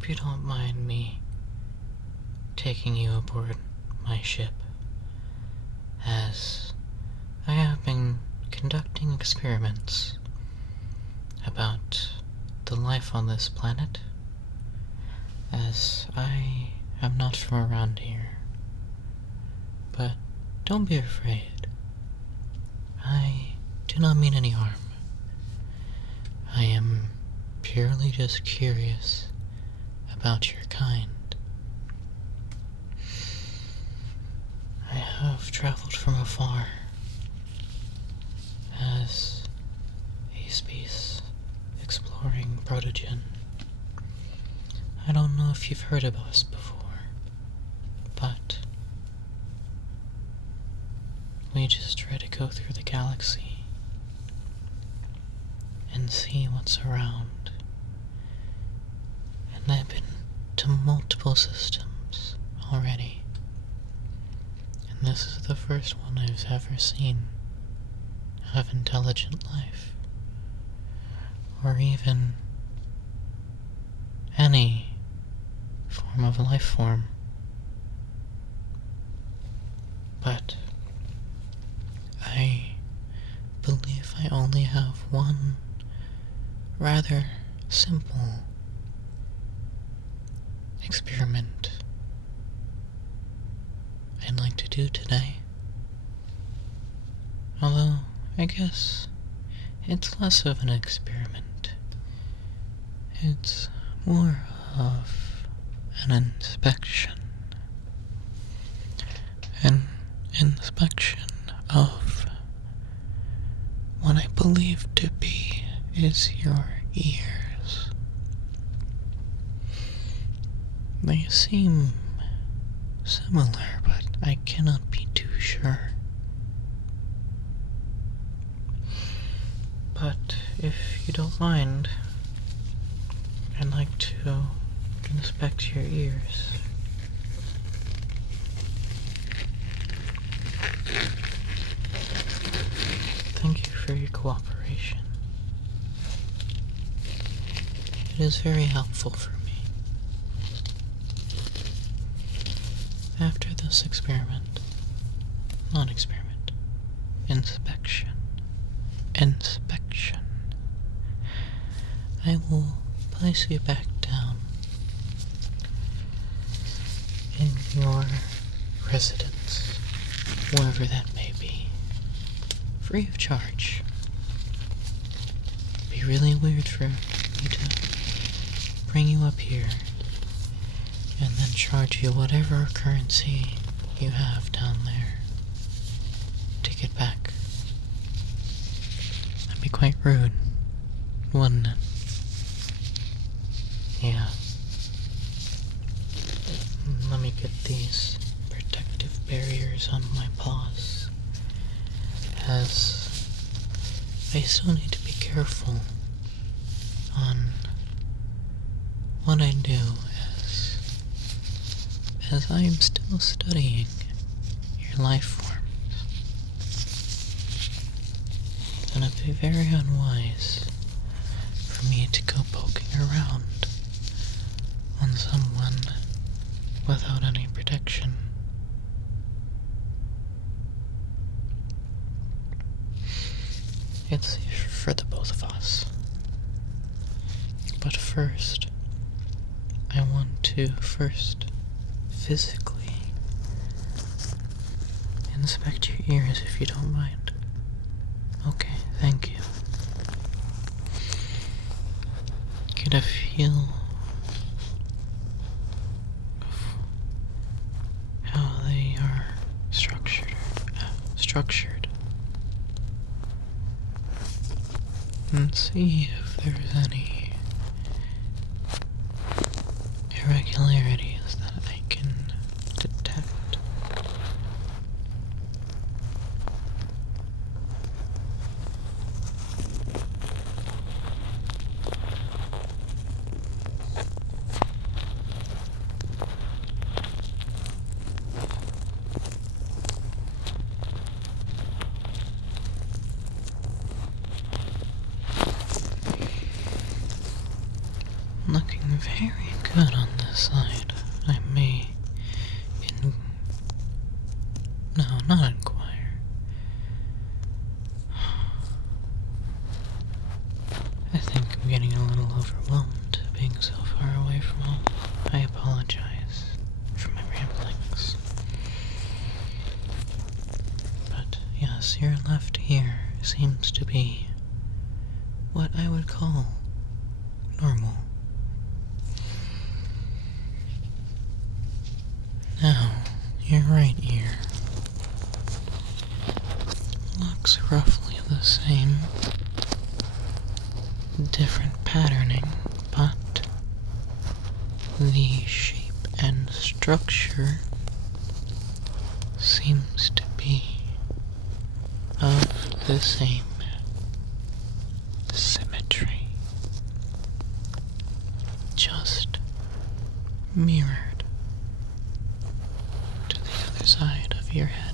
hope you don't mind me taking you aboard my ship, as I have been conducting experiments about the life on this planet, as I am not from around here. But don't be afraid. I do not mean any harm. I am purely just curious about your kind. I have traveled from afar as a space exploring Protogen. I don't know if you've heard of us before, but we just try to go through the galaxy and see what's around. And I've been to multiple systems already. And this is the first one I've ever seen of intelligent life. Or even any form of life form. But I believe I only have one rather simple experiment I'd like to do today. Although, I guess it's less of an experiment. It's more of an inspection. An inspection of what I believe to be is your ears. They seem similar, but I cannot be too sure. But if you don't mind, I'd like to inspect your ears. Thank you for your cooperation. It is very helpful for me. After this inspection, I will place you back down in your residence, wherever that may be, free of charge. It'd be really weird for me to bring you up here and then charge you whatever currency you have down there to get back. That'd be quite rude, wouldn't it? Yeah. Let me get these protective barriers on my paws, as I still need to be careful on what I do, as I am still studying your life forms. And it'd be very unwise for me to go poking around on someone without any protection. It's safe for the both of us. But first, I want to physically inspect your ears, if you don't mind. Okay, thank you. Get a feel of how they are structured, and see if there's any irregularities that I can detect. aside, I may no, not inquire. I think I'm getting a little overwhelmed being so far away from home. I apologize for my ramblings. But yes, your left ear seems to be what I would call normal. Now, your right ear looks roughly the same. Different patterning, but the shape and structure seems to be of the same symmetry, just mirrored to the other side of your head.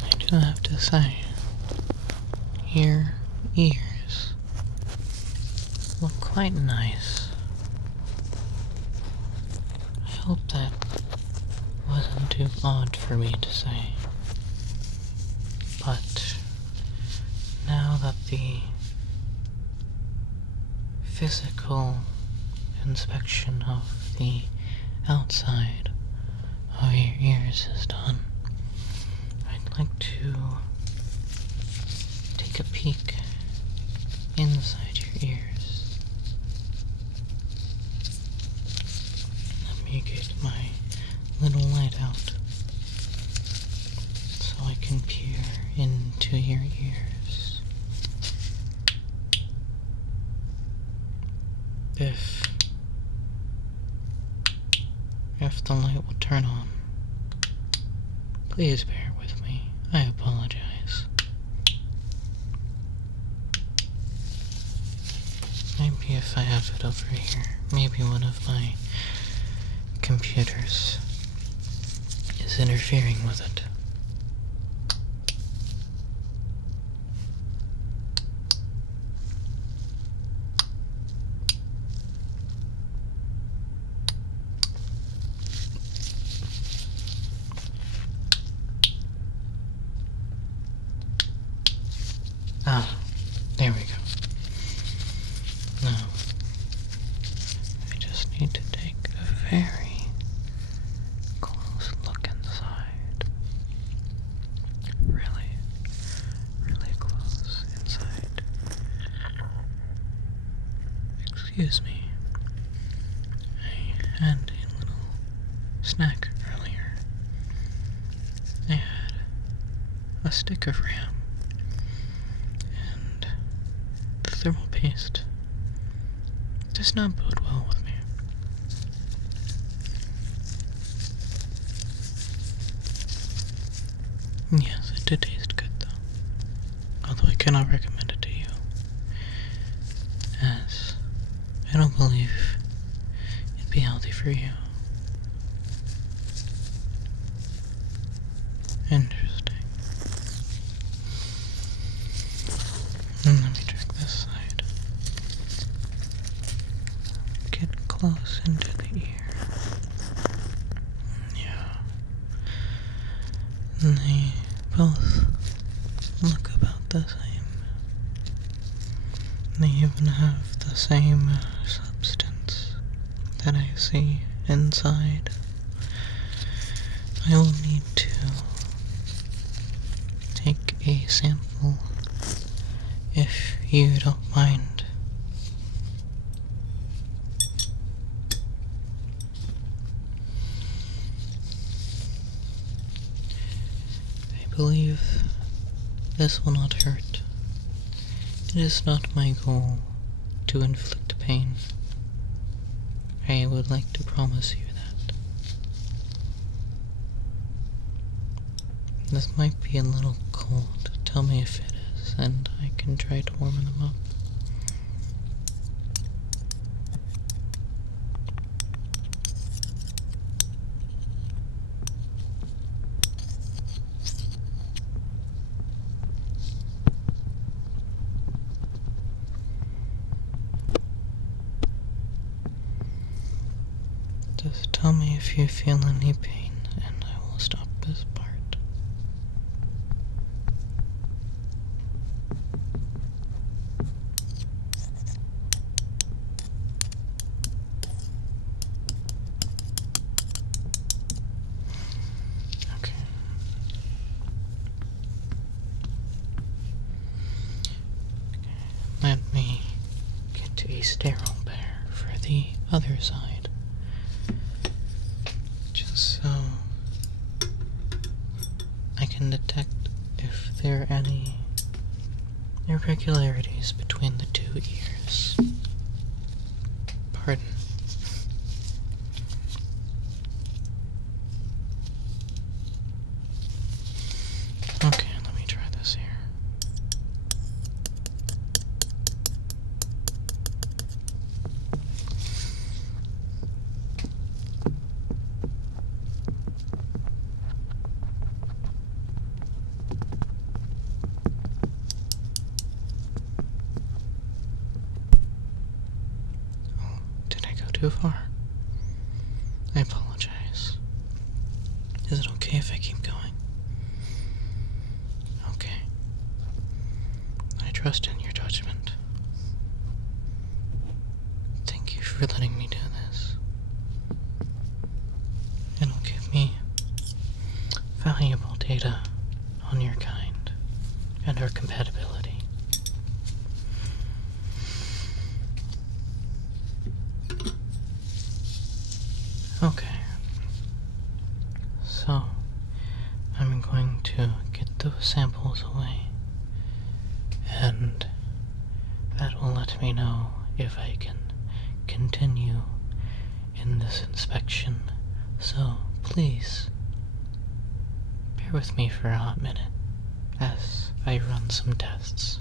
I do have to say, your ears look quite nice. I hope that wasn't too odd for me to say. But now that the physical inspection of the outside of your ears is done, I'd like to take a peek inside your ears. Let me get my little light out so I can peer into your ears. If the light will turn on, please bear with me. I apologize. Maybe if I have it over here, maybe one of my computers is interfering with it. Ah, there we go. Now, I just need to take a very close look inside. Really, really close inside. Excuse me. I had a little snack earlier. I had a stick of RAM. The thermal paste does not bode well with me. Yes, it did taste good though, although I cannot recommend it to you, as I don't believe it'd be healthy for you. Interesting. Let me check this side. Get close into the ear. Yeah. They both look about the same. They even have the same substance that I see inside. I will need to take a sample if you don't mind. I believe this will not hurt. It is not my goal to inflict pain. I would like to promise you that. This might be a little cold. Tell me if it is, and I can try to warm them up. if you feel any pain, and I will stop this part. Okay. Let me get to a sterile pair for the other side. Just so I can detect if there are any irregularities between the two ears. Pardon. Okay, let me try this here. Oh, did I go too far? I apologize. Is it okay if I keep going? Okay. I trust in your judgment. Thank you for letting me do this. It'll give me valuable data on your kind and our compatibility. Okay. So, I'm going to get those samples away, and that will let me know if I can continue in this inspection. So, please, bear with me for a hot minute as I run some tests.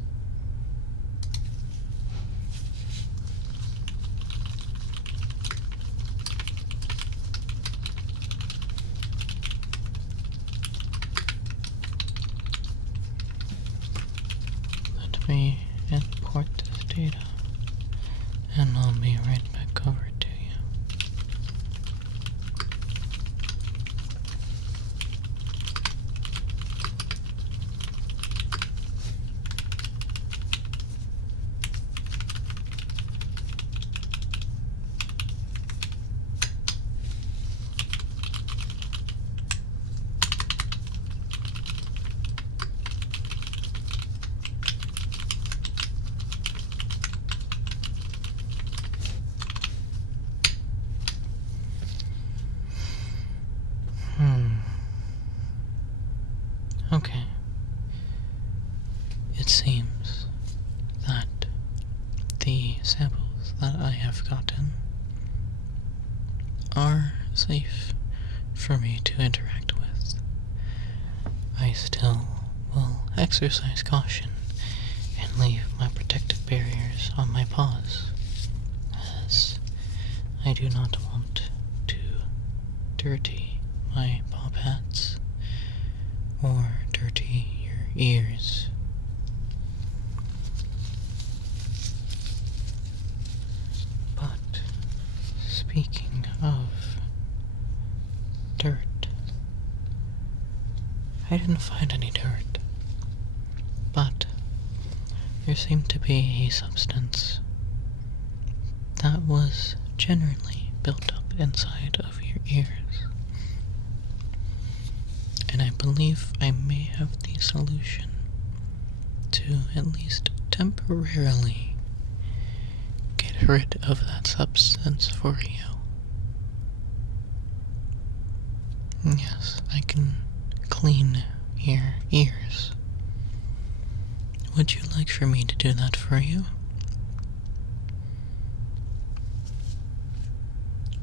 Let me import this data, and I'll be right back over to you. Okay. It seems that the samples that I have gotten are safe for me to interact with. I still will exercise caution and leave my protective barriers on my paws, as I do not want to dirty my paw pads or dirty your ears. But speaking of dirt, I didn't find any dirt, but there seemed to be a substance that was generally built up inside of your ears. And I believe I may have the solution to at least temporarily get rid of that substance for you. Yes, I can clean your ears. Would you like for me to do that for you?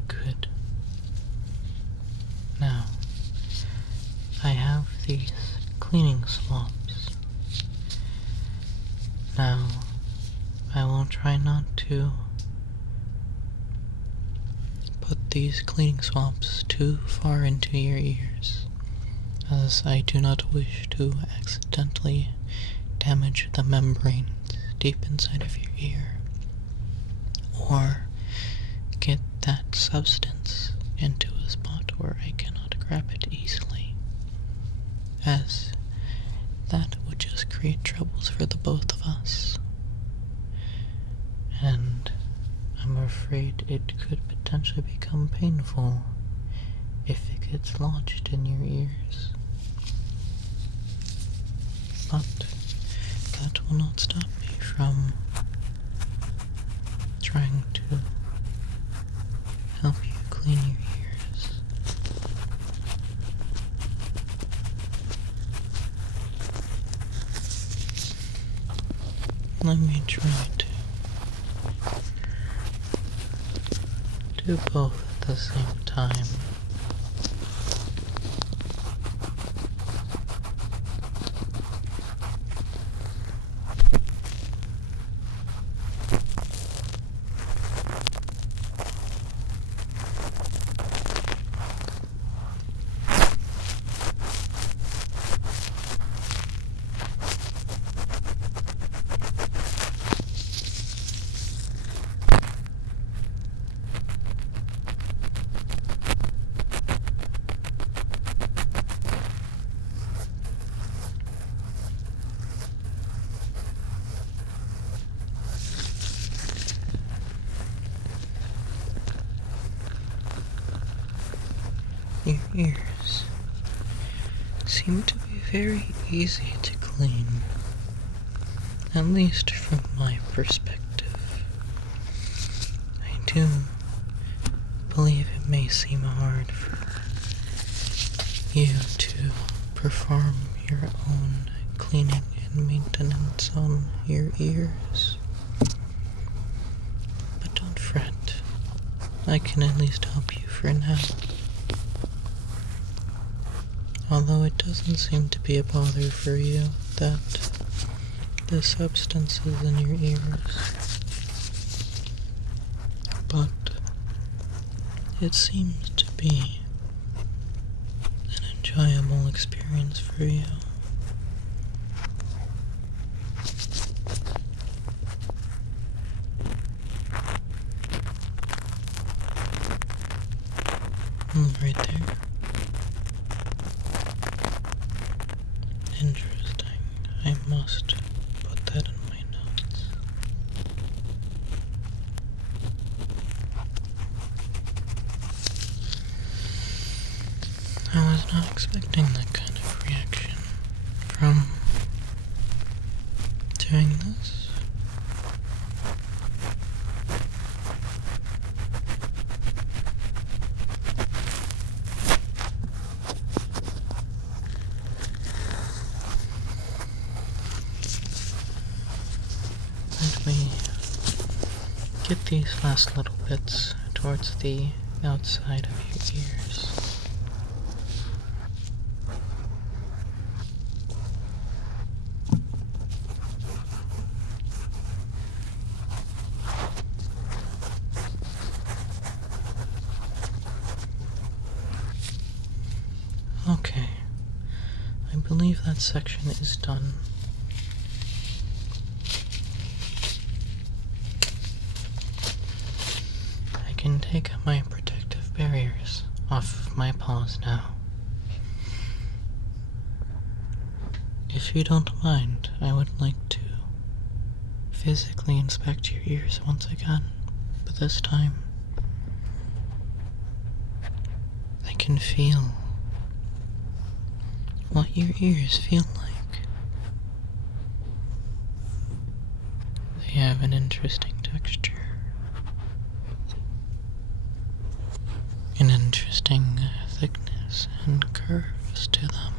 Good. Now, I have these cleaning swabs. Now, I will try not to put these cleaning swabs too far into your ears, as I do not wish to accidentally damage the membranes deep inside of your ear, or get that substance into a spot or I cannot grab it easily, as that would just create troubles for the both of us. And I'm afraid it could potentially become painful if it gets lodged in your ears. But that will not stop me from trying to help you clean your ears. Let me try to do both at the same time. Your ears seem to be very easy to clean, at least from my perspective. I do believe it may seem hard for you to perform your own cleaning and maintenance on your ears. But don't fret, I can at least help you for now. Although it doesn't seem to be a bother for you that the substance is in your ears. But it seems to be an enjoyable experience for you. Right there. Interesting. I must put that in my notes. I was not expecting that kind of reaction from doing this. Let me get these last little bits towards the outside of your ears. Okay, I believe that section is done. I can take my protective barriers off of my paws now. If you don't mind, I would like to physically inspect your ears once again, but this time I can feel what your ears feel like. They have an interesting texture, an interesting thickness and curves to them.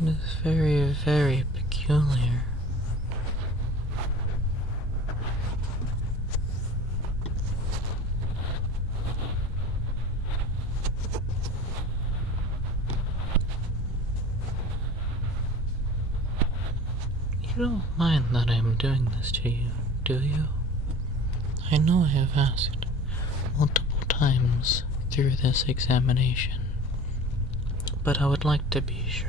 It is very, very peculiar. You don't mind that I am doing this to you, do you? I know I have asked multiple times through this examination, but I would like to be sure.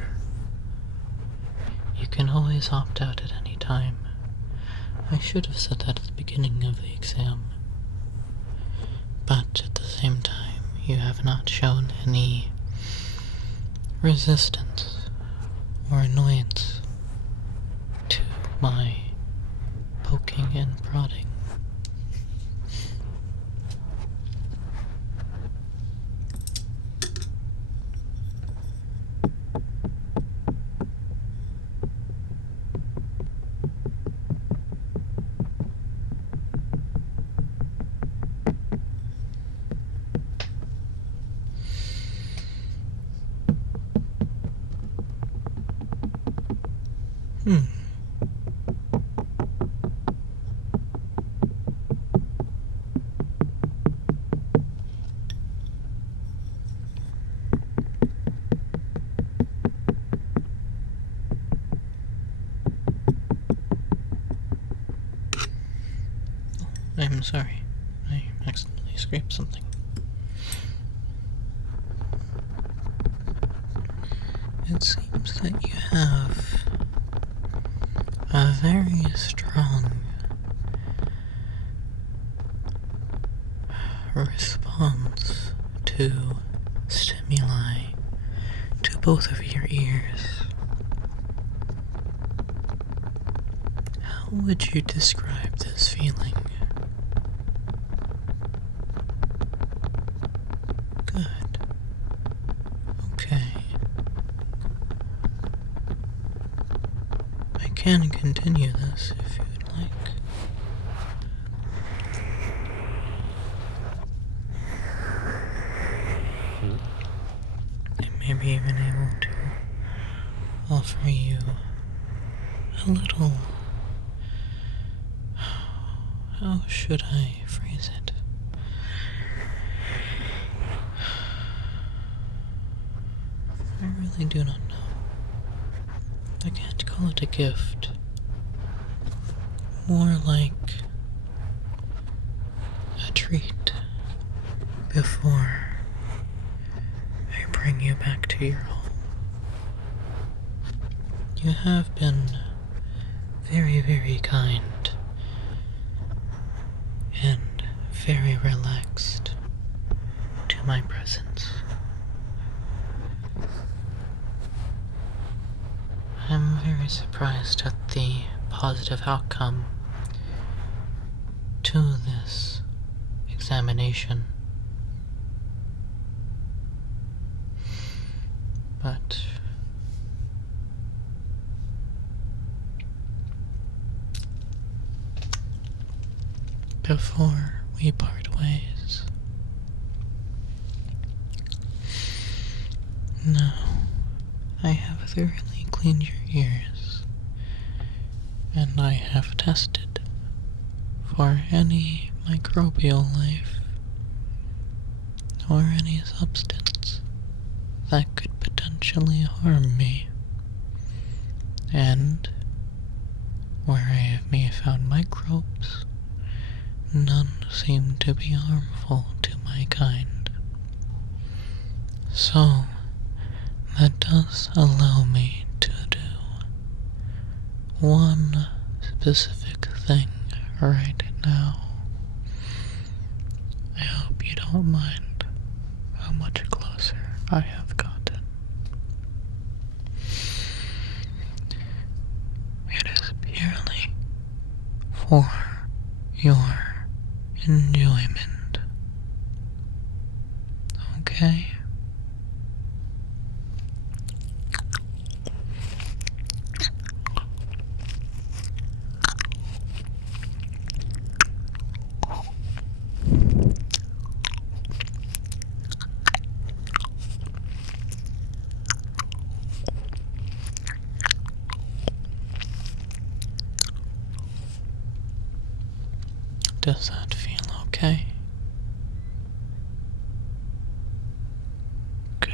You can always opt out at any time I should have said that at the beginning of the exam. But at the same time, you have not shown any resistance or annoyance to my poking and prodding. I'm sorry. I accidentally scraped something. It seems that you have a very strong response to stimuli to both of your ears. How would you describe this feeling? Good. Okay. I can continue this if you'd like. I may be even able to offer you a little... How should I phrase it? I really do not know. I can't call it a gift. More like a treat before I bring you back to your home. You have been very, very kind and very relaxed to my presence. I'm very surprised at the positive outcome to this examination. But before we part ways, now I have thoroughly cleaned your ears, and I have tested for any microbial life or any substance that could potentially harm me. And where I may have found microbes, none seem to be harmful to my kind. So, that does allow me to do one specific thing right now. I hope you don't mind how much closer I have gotten. It is purely for your enjoyment. Okay? Does that feel okay? Good,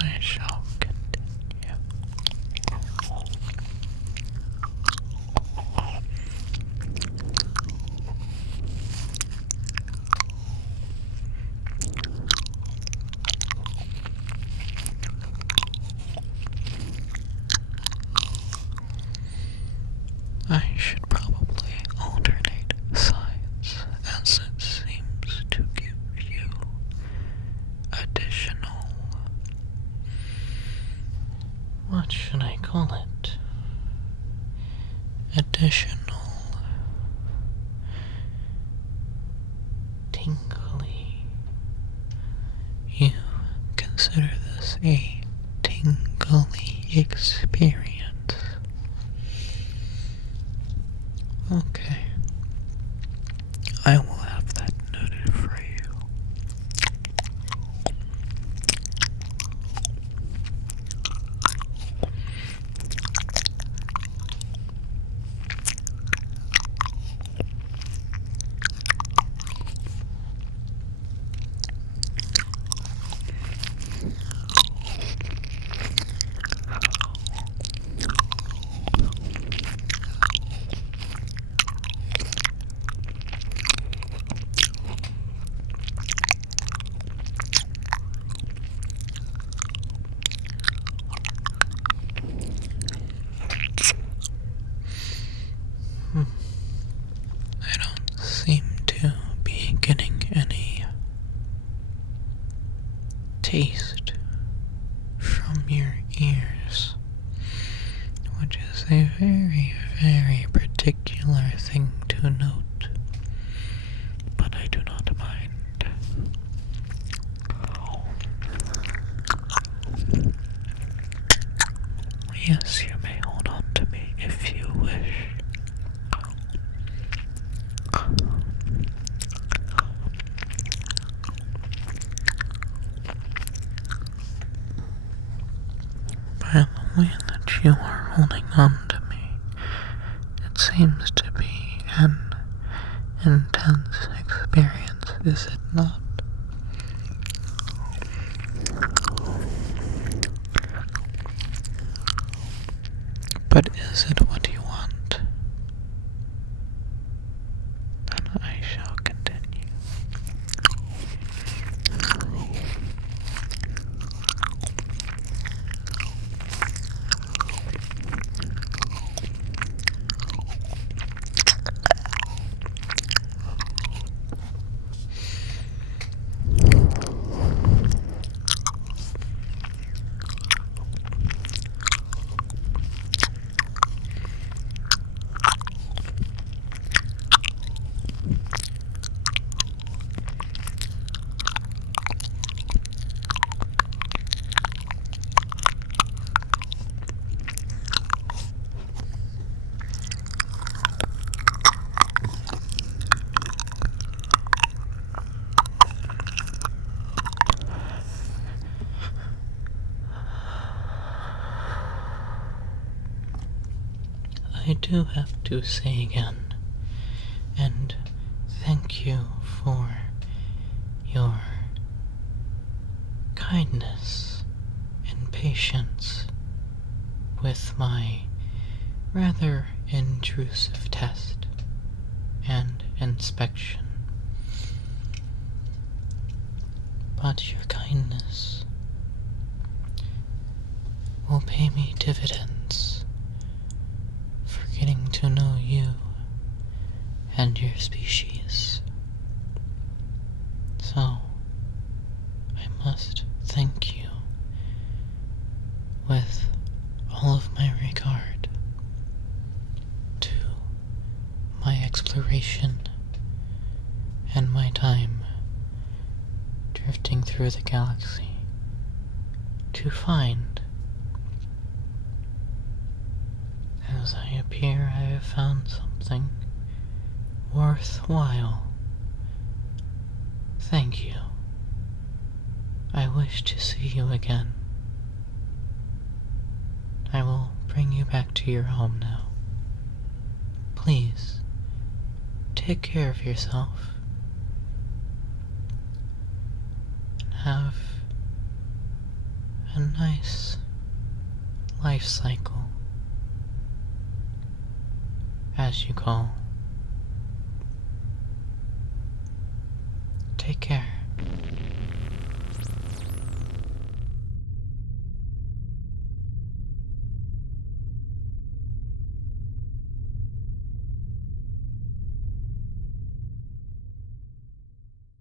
I shall continue. I should probably own tingly. You consider this a tingly experience. Okay. I will have that noted for you. I don't seem to be getting any taste from your ears, which is a very, very particular thing to note, but I do not mind. Yes, you may hold on to me if you wish. By the way that you are holding on to me, it seems to be an intense experience, is it not? But is it what you want? Then I shall continue. I do have to say again, and thank you for your kindness and patience with my rather intrusive test and inspection. But your kindness will pay me dividends for getting to know you and your species. So, I must thank you with all of my regard to my exploration and my time drifting through the galaxy to find. As I appear, I have found something worthwhile. Thank you. I wish to see you again. I will bring you back to your home now. Please, take care of yourself. And have a nice life cycle, as you call. Take care.